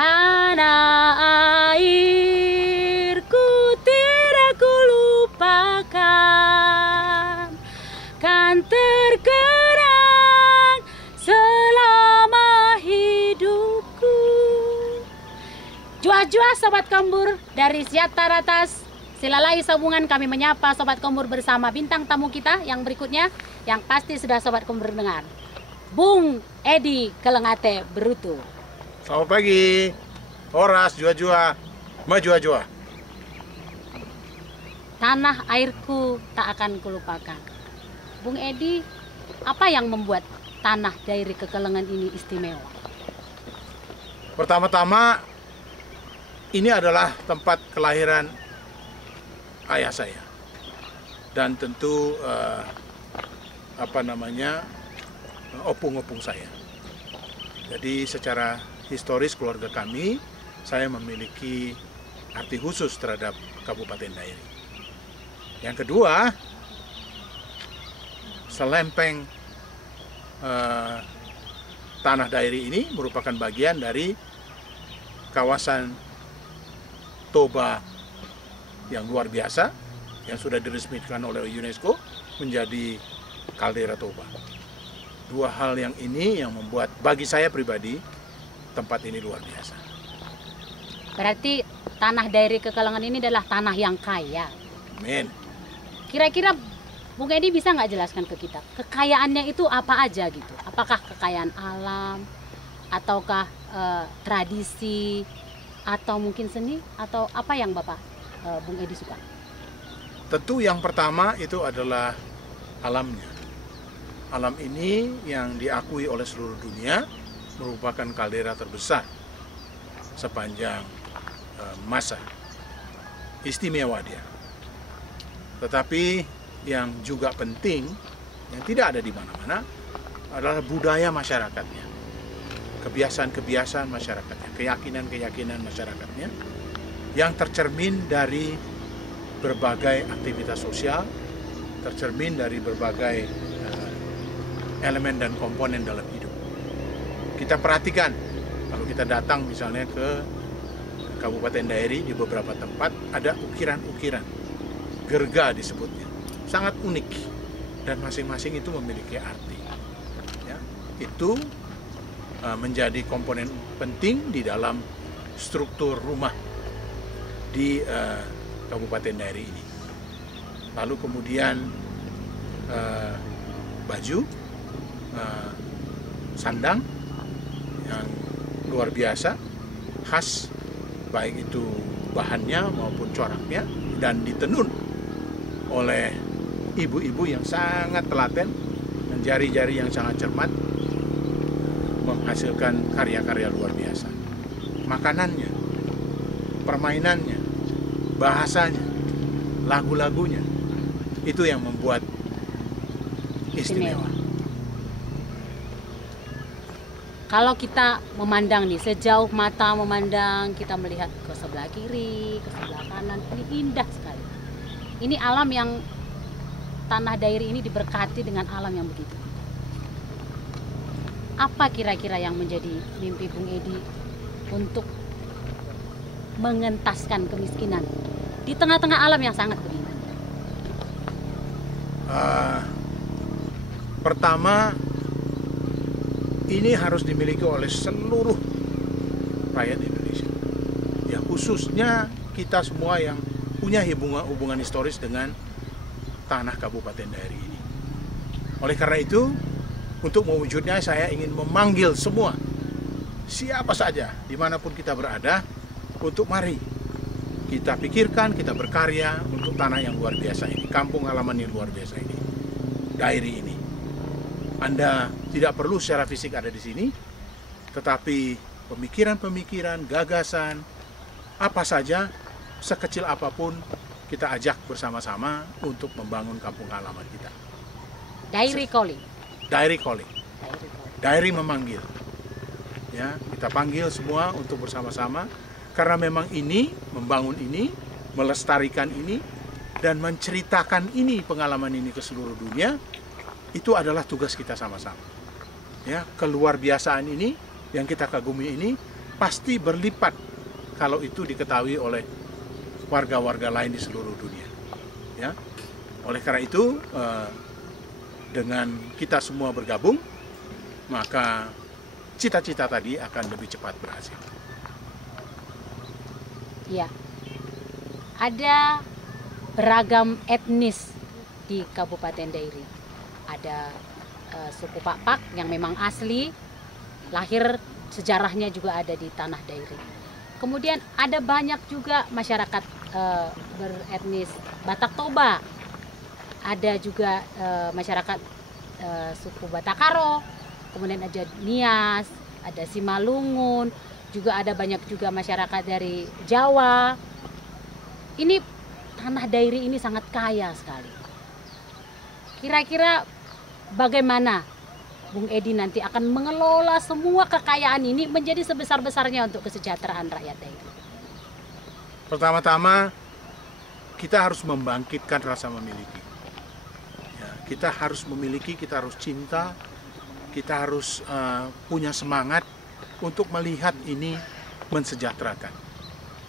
Tanah airku tidak kulupakan, kan terkenang selama hidupku. Jua-jua Sobat Kembur dari Siatar Atas. Silalai sambungan kami menyapa Sobat Kembur bersama bintang tamu kita yang berikutnya, yang pasti sudah Sobat Kembur dengar. Bung Edi Kelengate Berutu. Selamat pagi, Horas, jua-jua, majua-jua. Tanah airku tak akan kulupakan. Bung Edi, apa yang membuat tanah dairi Kekelengan ini istimewa? Pertama-tama, ini adalah tempat kelahiran ayah saya. Dan tentu, opung-opung saya. Jadi secara historis keluarga kami, saya memiliki arti khusus terhadap Kabupaten Dairi. Yang kedua, selempeng tanah Dairi ini merupakan bagian dari kawasan Toba yang luar biasa, yang sudah diresmikan oleh UNESCO menjadi kaldera Toba. Dua hal yang ini yang membuat bagi saya pribadi tempat ini luar biasa. Berarti tanah dairi Kekelengan ini adalah tanah yang kaya. Amin. Kira-kira Bung Edi bisa nggak jelaskan ke kita, kekayaannya itu apa aja gitu? Apakah kekayaan alam, ataukah tradisi, atau mungkin seni, atau apa yang Bapak Bung Edi suka? Tentu yang pertama itu adalah alamnya. Alam ini yang diakui oleh seluruh dunia merupakan kaldera terbesar sepanjang masa. Istimewa dia. Tetapi yang juga penting, yang tidak ada di mana-mana, adalah budaya masyarakatnya. Kebiasaan-kebiasaan masyarakatnya, keyakinan-keyakinan masyarakatnya, yang tercermin dari berbagai aktivitas sosial, tercermin dari berbagai elemen dan komponen dalam hidup. Kita perhatikan, kalau kita datang misalnya ke Kabupaten Dairi, di beberapa tempat ada ukiran-ukiran, gerga disebutnya, sangat unik, dan masing-masing itu memiliki arti. Ya, itu menjadi komponen penting di dalam struktur rumah di Kabupaten Dairi ini. Lalu kemudian baju, sandang yang luar biasa, khas, baik itu bahannya maupun coraknya, dan ditenun oleh ibu-ibu yang sangat telaten dan jari-jari yang sangat cermat, menghasilkan karya-karya luar biasa. Makanannya, permainannya, bahasanya, lagu-lagunya, itu yang membuat istimewa. Kalau kita memandang nih, sejauh mata memandang, kita melihat ke sebelah kiri, ke sebelah kanan, ini indah sekali. Ini alam yang, tanah Dairi ini diberkati dengan alam yang begitu. Apa kira-kira yang menjadi mimpi Bung Edi untuk mengentaskan kemiskinan di tengah-tengah alam yang sangat begini? Pertama, ini harus dimiliki oleh seluruh rakyat Indonesia. Ya, khususnya kita semua yang punya hubungan historis dengan tanah Kabupaten Dairi ini. Oleh karena itu, untuk mewujudnya saya ingin memanggil semua siapa saja, dimanapun kita berada, untuk mari kita pikirkan, kita berkarya untuk tanah yang luar biasa ini, kampung halaman yang luar biasa ini, dairi ini. Anda tidak perlu secara fisik ada di sini, tetapi pemikiran-pemikiran, gagasan, apa saja, sekecil apapun, kita ajak bersama-sama untuk membangun kampung halaman kita. Dairi calling. Dairi calling. Dairi calling. Dairi memanggil. Ya, kita panggil semua untuk bersama-sama, karena memang ini, membangun ini, melestarikan ini, dan menceritakan ini, pengalaman ini ke seluruh dunia, itu adalah tugas kita sama-sama. Ya, keluar biasaan ini, yang kita kagumi ini, pasti berlipat kalau itu diketahui oleh warga-warga lain di seluruh dunia. Ya, oleh karena itu, dengan kita semua bergabung, maka cita-cita tadi akan lebih cepat berhasil. Ya, ada beragam etnis di Kabupaten Dairi. Ada suku Pak yang memang asli, lahir sejarahnya juga ada di tanah Dairi. Kemudian ada banyak juga masyarakat beretnis Batak Toba. Ada juga masyarakat suku Batakaro, kemudian ada Nias, ada Simalungun, juga ada banyak juga masyarakat dari Jawa. Ini tanah Dairi ini sangat kaya sekali. Kira-kira bagaimana Bung Edi nanti akan mengelola semua kekayaan ini menjadi sebesar-besarnya untuk kesejahteraan rakyat Dairi? Pertama-tama, kita harus membangkitkan rasa memiliki. Ya, kita harus memiliki, kita harus cinta, kita harus punya semangat untuk melihat ini mensejahterakan.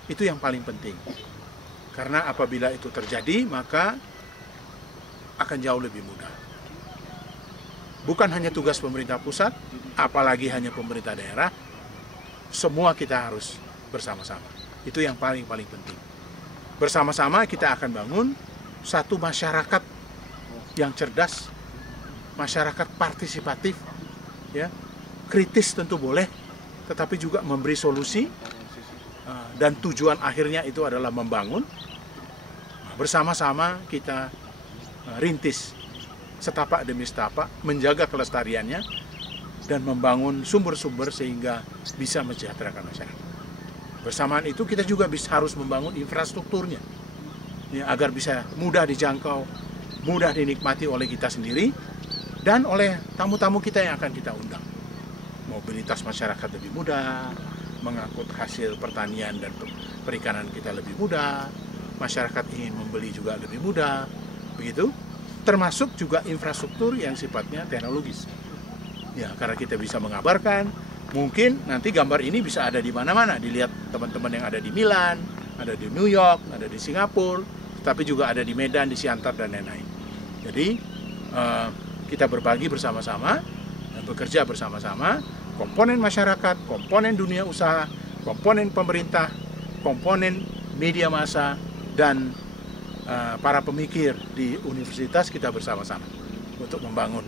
Itu yang paling penting. Karena apabila itu terjadi, maka akan jauh lebih mudah. Bukan hanya tugas pemerintah pusat, apalagi hanya pemerintah daerah, semua kita harus bersama-sama. Itu yang paling penting. Bersama-sama kita akan bangun satu masyarakat yang cerdas, masyarakat partisipatif, ya, kritis tentu boleh, tetapi juga memberi solusi, dan tujuan akhirnya itu adalah membangun. Bersama-sama kita rintis setapak demi setapak, menjaga kelestariannya, dan membangun sumber-sumber sehingga bisa mensejahterakan masyarakat. Bersamaan itu kita juga harus membangun infrastrukturnya, ya, agar bisa mudah dijangkau, mudah dinikmati oleh kita sendiri, dan oleh tamu-tamu kita yang akan kita undang. Mobilitas masyarakat lebih mudah, mengangkut hasil pertanian dan perikanan kita lebih mudah, masyarakat ingin membeli juga lebih mudah, begitu. Termasuk juga infrastruktur yang sifatnya teknologis. Ya, karena kita bisa mengabarkan, mungkin nanti gambar ini bisa ada di mana-mana, dilihat teman-teman yang ada di Milan, ada di New York, ada di Singapura, tapi juga ada di Medan, di Siantar, dan lain-lain. Jadi, kita berbagi bersama-sama, bekerja bersama-sama, komponen masyarakat, komponen dunia usaha, komponen pemerintah, komponen media massa, dan para pemikir di universitas, kita bersama-sama untuk membangun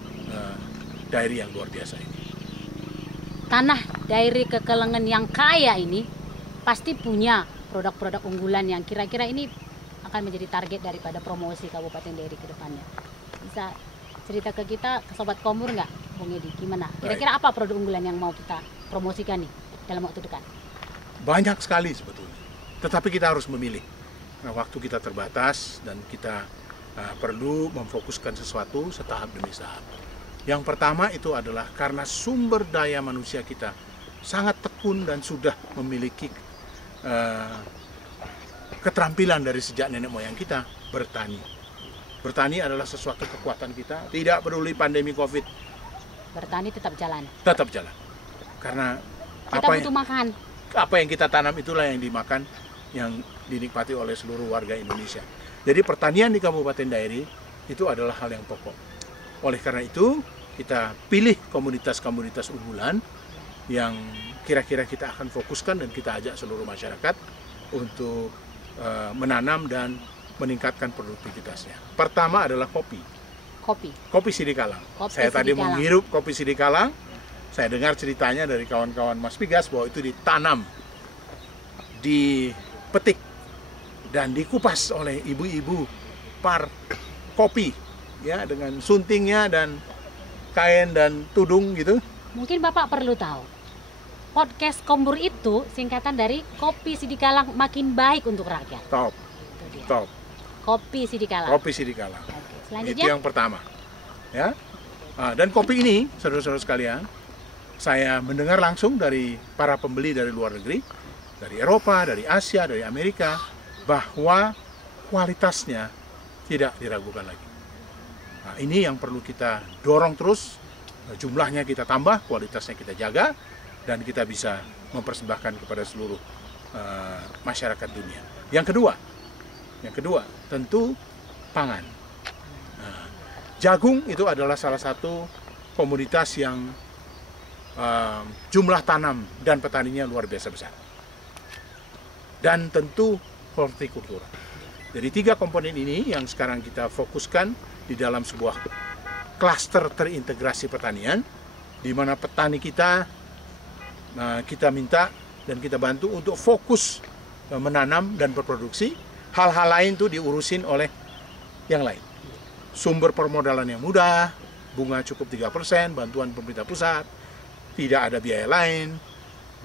dairi yang luar biasa ini. Tanah Dairi Kekelengen yang kaya ini pasti punya produk-produk unggulan yang kira-kira ini akan menjadi target daripada promosi Kabupaten Dairi ke depannya. Bisa cerita ke kita, ke Sobat Komur nggak, Bung Edi? Gimana? Kira-kira apa produk unggulan yang mau kita promosikan nih dalam waktu dekat? Banyak sekali sebetulnya, tetapi kita harus memilih. Nah, waktu kita terbatas dan kita perlu memfokuskan sesuatu setahap demi setahap. Yang pertama itu adalah karena sumber daya manusia kita sangat tekun dan sudah memiliki keterampilan dari sejak nenek moyang kita, bertani. Bertani adalah sesuatu kekuatan kita, tidak peduli pandemi COVID. Bertani tetap jalan. Tetap jalan. Karena kita butuh makan. Apa yang kita tanam itulah yang dimakan, yang dinikmati oleh seluruh warga Indonesia. Jadi pertanian di Kabupaten Dairi itu adalah hal yang pokok. Oleh karena itu, kita pilih komunitas-komunitas unggulan yang kira-kira kita akan fokuskan dan kita ajak seluruh masyarakat untuk menanam dan meningkatkan produktivitasnya. Pertama adalah kopi. Kopi Sidikalang. Saya tadi menghirup kopi Sidikalang. Saya dengar ceritanya dari kawan-kawan Mas Pigas bahwa itu ditanam, dipetik, dan dikupas oleh ibu-ibu par kopi, ya, dengan suntingnya dan kain dan tudung gitu. Mungkin Bapak perlu tahu, podcast Kombur itu singkatan dari Kopi Sidikalang Makin Baik untuk Rakyat. Top, Itu dia. top. Kopi Sidikalang. Kopi Sidikalang. Oke, Itu selanjutnya. yang pertama, ya. Dan kopi ini, saudara-saudara sekalian, saya mendengar langsung dari para pembeli dari luar negeri, dari Eropa, dari Asia, dari Amerika, bahwa kualitasnya tidak diragukan lagi. Nah, ini yang perlu kita dorong terus, jumlahnya kita tambah, kualitasnya kita jaga, dan kita bisa mempersembahkan kepada seluruh masyarakat dunia. Yang kedua, tentu pangan. Nah, jagung itu adalah salah satu komoditas yang jumlah tanam dan petaninya luar biasa besar. Dan tentu hortikultura. Jadi 3 komponen ini yang sekarang kita fokuskan di dalam sebuah klaster terintegrasi pertanian, di mana petani kita minta dan kita bantu untuk fokus menanam dan berproduksi. Hal-hal lain tuh diurusin oleh yang lain. Sumber permodalan yang mudah, bunga cukup 3%, bantuan pemerintah pusat, tidak ada biaya lain,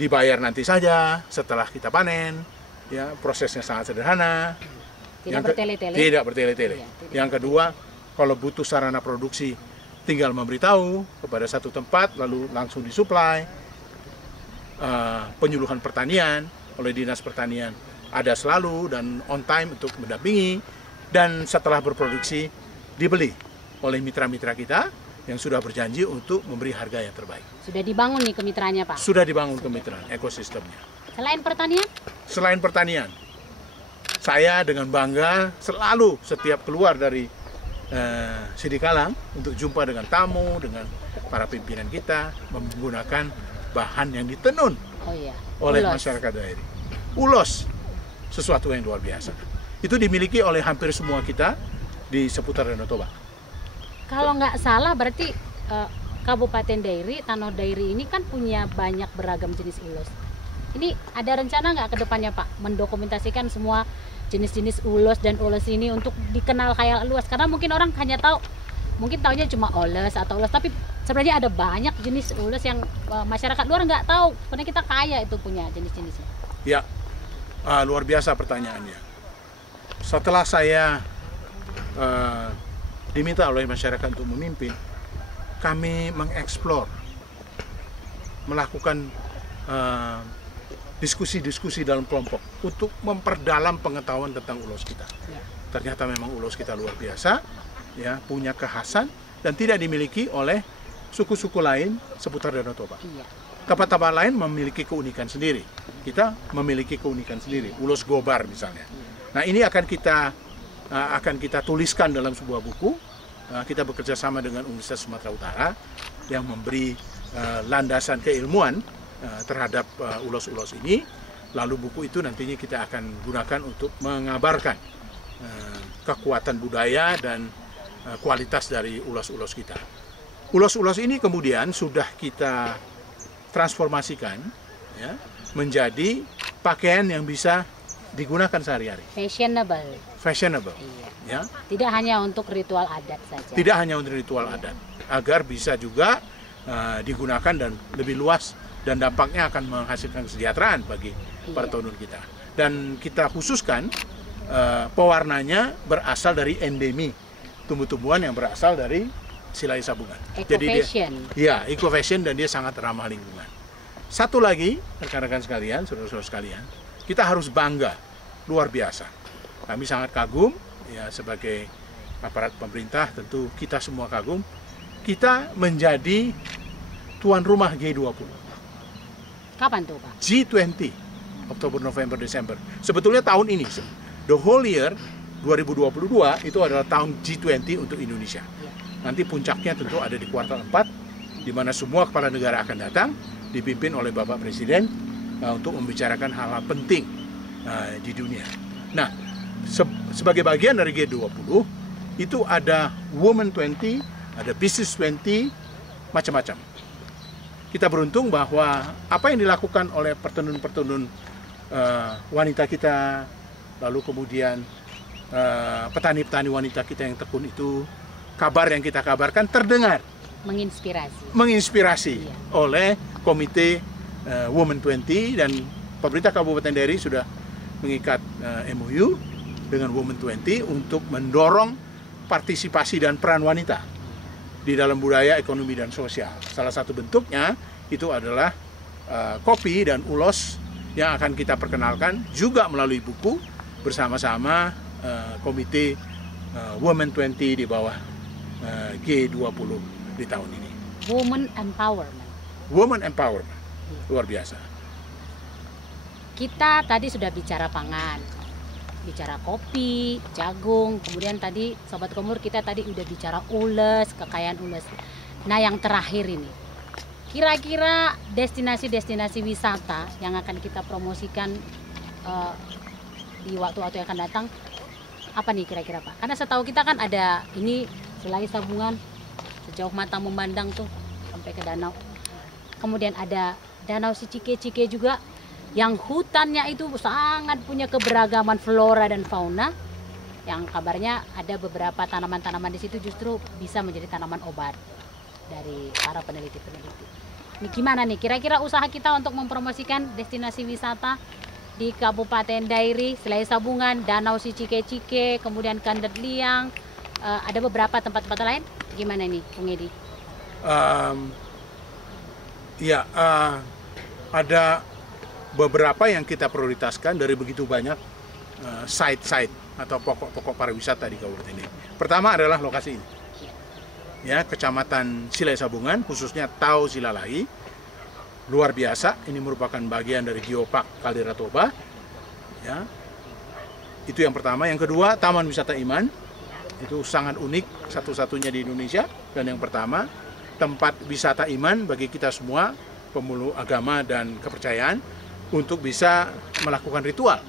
dibayar nanti saja setelah kita panen, ya, prosesnya sangat sederhana. Tidak bertele-tele. Tidak bertele-tele. Iya, tidak. Yang kedua, kalau butuh sarana produksi, tinggal memberitahu kepada satu tempat, lalu langsung disuplai. Penyuluhan pertanian oleh Dinas Pertanian ada selalu dan on time untuk mendampingi, dan setelah berproduksi dibeli oleh mitra-mitra kita yang sudah berjanji untuk memberi harga yang terbaik. Sudah dibangun nih kemitraannya, Pak. Sudah dibangun kemitraan ekosistemnya. Selain pertanian, Selain pertanian, saya dengan bangga selalu setiap keluar dari Sidikalang untuk jumpa dengan tamu, dengan para pimpinan kita, menggunakan bahan yang ditenun oh iya, oleh ulos. masyarakat daerah. Ulos, sesuatu yang luar biasa. Itu dimiliki oleh hampir semua kita di seputar Danau Toba. Kalau nggak salah berarti Kabupaten Dairi, Tanah Dairi ini kan punya banyak beragam jenis ulos. Ini ada rencana nggak ke depannya, Pak, mendokumentasikan semua jenis-jenis ulos dan ulos ini untuk dikenal kayak luas? Karena mungkin orang hanya tahu, mungkin taunya cuma oles atau ulos, tapi sebenarnya ada banyak jenis ulos yang masyarakat luar nggak tahu. Karena kita kaya itu punya jenis-jenisnya. Ya, luar biasa pertanyaannya. Setelah saya diminta oleh masyarakat untuk memimpin, kami mengeksplor, melakukan diskusi-diskusi dalam kelompok untuk memperdalam pengetahuan tentang ulos kita. Ya. Ternyata memang ulos kita luar biasa, ya, punya kekhasan dan tidak dimiliki oleh suku-suku lain seputar Danau Toba. Iya. Tempat-tempat lain memiliki keunikan sendiri. Kita memiliki keunikan sendiri. Ulos Gobar misalnya. Nah, ini akan kita tuliskan dalam sebuah buku. Kita bekerja sama dengan Universitas Sumatera Utara yang memberi landasan keilmuan terhadap ulos-ulos ini. Lalu buku itu nantinya kita akan gunakan untuk mengabarkan kekuatan budaya dan kualitas dari ulos-ulos kita. Ulos-ulos ini kemudian sudah kita transformasikan, ya, menjadi pakaian yang bisa digunakan sehari-hari. Fashionable, Iya. ya. Tidak hanya untuk ritual adat saja. Tidak hanya untuk ritual adat, agar bisa juga digunakan dan lebih luas, dan dampaknya akan menghasilkan kesejahteraan bagi para tenun kita. Dan kita khususkan pewarnanya berasal dari endemi, tumbuh-tumbuhan yang berasal dari Silai Sabungan. Eco-fashion. Iya, eco-fashion, dan dia sangat ramah lingkungan. Satu lagi, rekan-rekan sekalian, saudara-saudara sekalian, kita harus bangga, luar biasa. Kami sangat kagum, ya, sebagai aparat pemerintah, tentu kita semua kagum. Kita menjadi tuan rumah G20. Kapan tuh, Pak? G20, Oktober, November, Desember. Sebetulnya tahun ini, the whole year 2022 itu adalah tahun G20 untuk Indonesia. Iya. Nanti puncaknya tentu ada di kuartal 4, di mana semua kepala negara akan datang, dipimpin oleh Bapak Presiden untuk membicarakan hal-hal penting di dunia. Nah, sebagai bagian dari G20, itu ada Women 20, ada Business 20, macam-macam. kita beruntung bahwa apa yang dilakukan oleh petenun-petenun wanita kita, lalu kemudian petani-petani wanita kita yang tekun itu, kabar yang kita kabarkan terdengar, menginspirasi Iya. oleh komite Women 20, dan pemerintah Kabupaten Dairi sudah mengikat MOU dengan Women 20 untuk mendorong partisipasi dan peran wanita di dalam budaya, ekonomi, dan sosial. Salah satu bentuknya itu adalah kopi dan ulos yang akan kita perkenalkan juga melalui buku bersama-sama komite Women 20 di bawah G20 di tahun ini. Women empowerment. Women empowerment, luar biasa. Kita tadi sudah bicara pangan, bicara kopi, jagung, kemudian tadi Sobat Komur kita tadi udah bicara ules, kekayaan ules. Nah yang terakhir ini, kira-kira destinasi-destinasi wisata yang akan kita promosikan di waktu-waktu yang akan datang, apa nih kira-kira Pak? Karena setahu kita kan ada ini Selai Sabungan, sejauh mata memandang tuh sampai ke danau. Kemudian ada Danau Sicike-Cike juga, yang hutannya itu sangat punya keberagaman flora dan fauna, yang kabarnya ada beberapa tanaman-tanaman di situ justru bisa menjadi tanaman obat dari para peneliti-peneliti. Ini gimana nih kira-kira usaha kita untuk mempromosikan destinasi wisata di Kabupaten Dairi, Selai Sabungan, Danau Sicike-Cike, kemudian Kandet Liang, ada beberapa tempat-tempat lain, gimana nih Bung Edi? Ada beberapa yang kita prioritaskan dari begitu banyak site-site atau pokok-pokok pariwisata di kabupaten ini. Pertama adalah lokasi ini, ya, Kecamatan Selai Sabungan, khususnya Tau Silalahi, luar biasa. Ini merupakan bagian dari Geopark Kaldera Toba, ya. Itu yang pertama. Yang kedua, Taman Wisata Iman, itu sangat unik, satu-satunya di Indonesia. Dan yang pertama, tempat wisata iman bagi kita semua pemeluk agama dan kepercayaan untuk bisa melakukan ritual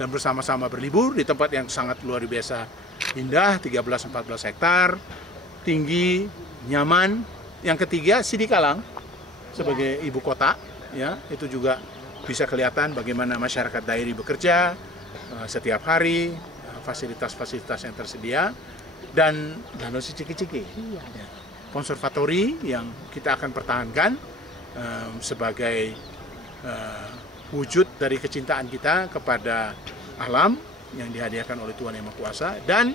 dan bersama-sama berlibur di tempat yang sangat luar biasa indah, 13-14 hektar, tinggi, nyaman. Yang ketiga, Sidikalang sebagai ibu kota, ya, itu juga bisa kelihatan bagaimana masyarakat Dairi bekerja setiap hari, fasilitas-fasilitas yang tersedia, dan Danau Sicike-Cike, ya, konservatori yang kita akan pertahankan sebagai wujud dari kecintaan kita kepada alam yang dihadiahkan oleh Tuhan Yang Maha Kuasa, dan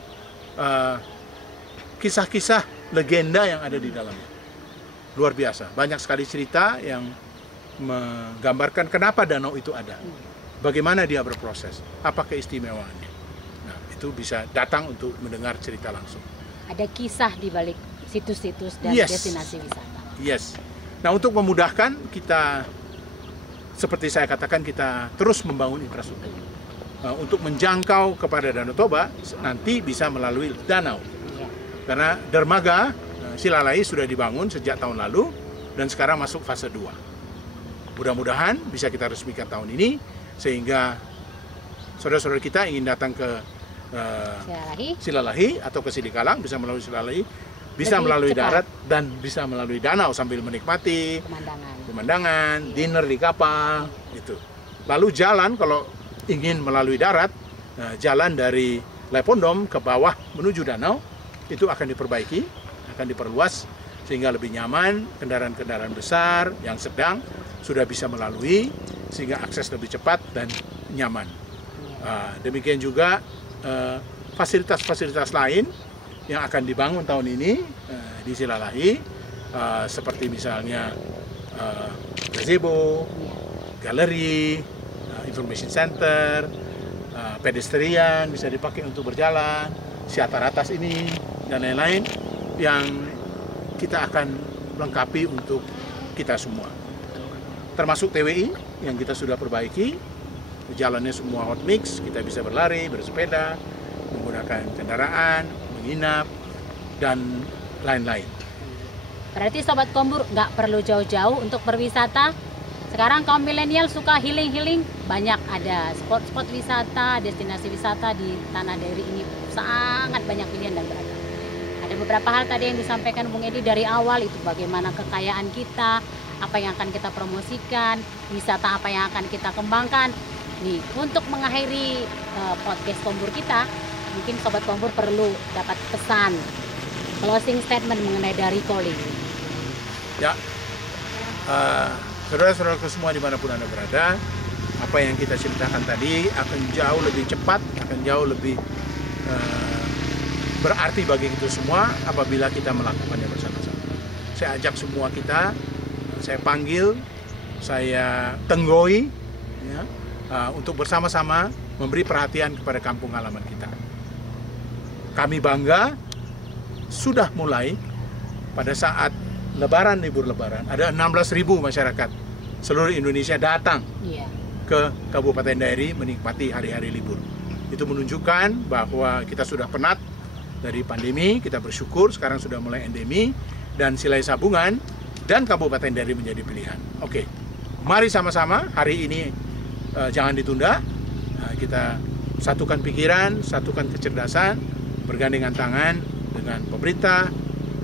kisah-kisah legenda yang ada di dalamnya. Luar biasa, banyak sekali cerita yang menggambarkan kenapa danau itu ada, bagaimana dia berproses, apa keistimewaannya. Nah, itu bisa datang untuk mendengar cerita langsung. Ada kisah di balik situs-situs dan destinasi wisata. Yes. Nah, untuk memudahkan kita, seperti saya katakan, kita terus membangun infrastruktur. Untuk menjangkau kepada Danau Toba, nanti bisa melalui danau. Karena dermaga Silalahi sudah dibangun sejak tahun lalu, dan sekarang masuk fase 2. Mudah-mudahan bisa kita resmikan tahun ini, sehingga saudara-saudara kita ingin datang ke Silalahi atau ke Sidikalang, bisa melalui Silalahi, bisa lebih melalui cepat, darat, dan bisa melalui danau sambil menikmati pemandangan, dinner di kapal, itu. Lalu jalan, kalau ingin melalui darat, jalan dari Lepondom ke bawah menuju danau, itu akan diperbaiki, akan diperluas, sehingga lebih nyaman. Kendaraan-kendaraan besar yang sedang sudah bisa melalui, sehingga akses lebih cepat dan nyaman. Demikian juga fasilitas-fasilitas lain yang akan dibangun tahun ini di Silalahi, seperti misalnya gazebo, galeri, information center, pedestrian bisa dipakai untuk berjalan, siatar atas ini, dan lain-lain yang kita akan lengkapi untuk kita semua. Termasuk TWI yang kita sudah perbaiki, jalannya semua hot mix, kita bisa berlari, bersepeda, menggunakan kendaraan, menginap, dan lain-lain. Berarti Sobat Kombur nggak perlu jauh-jauh untuk berwisata. Sekarang kaum milenial suka healing-healing, banyak ada spot-spot wisata, destinasi wisata di Tanah Dairi ini sangat banyak pilihan dan beragam. Ada beberapa hal tadi yang disampaikan Bung Edi dari awal, itu bagaimana kekayaan kita, apa yang akan kita promosikan, wisata apa yang akan kita kembangkan. Nih, untuk mengakhiri podcast Kombur kita, mungkin Sobat Kombur perlu dapat pesan closing statement mengenai dari Calling. Ya, saudara-saudaraku semua dimanapun Anda berada, apa yang kita ceritakan tadi akan jauh lebih cepat, akan jauh lebih berarti bagi kita semua apabila kita melakukannya bersama-sama. Saya ajak semua kita, saya panggil, saya tenggoi, ya, untuk bersama-sama memberi perhatian kepada kampung halaman kita. Kami bangga sudah mulai pada saat Lebaran, libur Lebaran, ada 16.000 masyarakat seluruh Indonesia datang ke Kabupaten Dairi menikmati hari-hari libur. Itu menunjukkan bahwa kita sudah penat dari pandemi, kita bersyukur sekarang sudah mulai endemi, dan Silai Sabungan dan Kabupaten Dairi menjadi pilihan. Oke, mari sama-sama hari ini jangan ditunda, kita satukan pikiran, satukan kecerdasan, bergandengan tangan dengan pemerintah,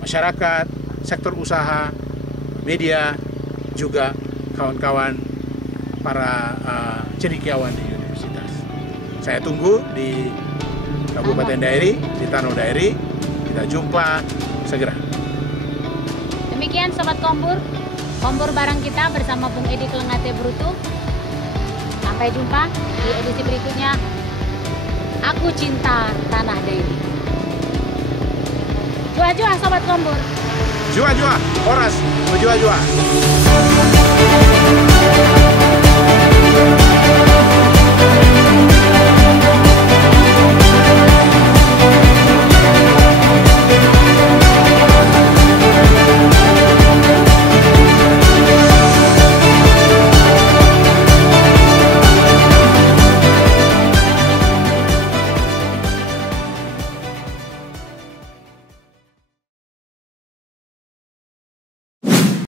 masyarakat, sektor usaha, media, juga kawan-kawan para cendekiawan di universitas. Saya tunggu di Kabupaten Dairi, di Tanah Dairi. Kita jumpa segera. Demikian Sobat Kombur, Kombur bareng kita bersama Bung Edi Kelengate Brutu. Sampai jumpa di edisi berikutnya. Aku cinta Tanah Dairi. Jua-jua Sobat Kombur. Jua-jua, Horas, berjua-jua.